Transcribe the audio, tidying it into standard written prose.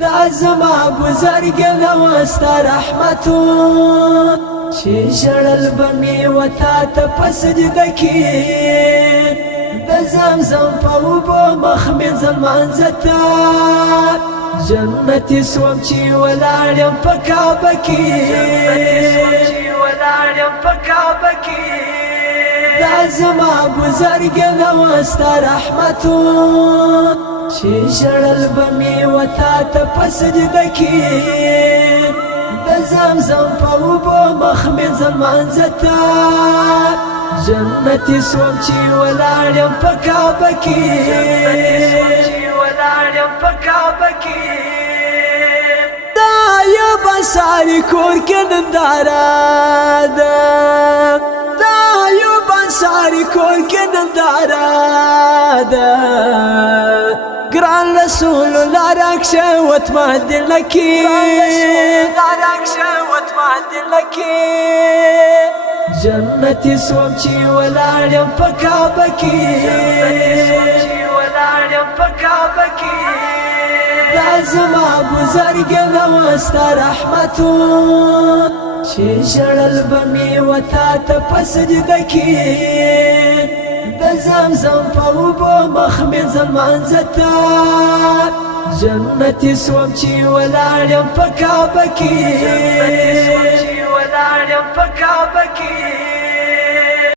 دا زما بزرګ نو ستا رحمتون چې ژړل به مې وتا ته په سجده کې د زمزم په اوبو مخ مې ځلمانځه ته جنتي سوم چې ولاړ یم په کعبه کې دا زما بزرګ نو ستا رحمتون چې ژړل به مې وتا ته په سجده کې د زمزم په اوبو مخ مې ځلمانځه ته جنتي سوم چې ولاړ یم په کعبه کې دا یو بنساري کور کې ننداره ده دا یو بنساري کور کې ننداره ده گران رسول الله رکشه وطمان دل لکی جنتی سوم چی ولاړ یم په کعبه کې دا زما بزرګ نو ستا رحمتون چې ژړل به مې وتا ته په سجده کې د زمزم په اوبو مخ مې ځلمانځه ته جنتي سوم چې ولاړ یم په کعبه کې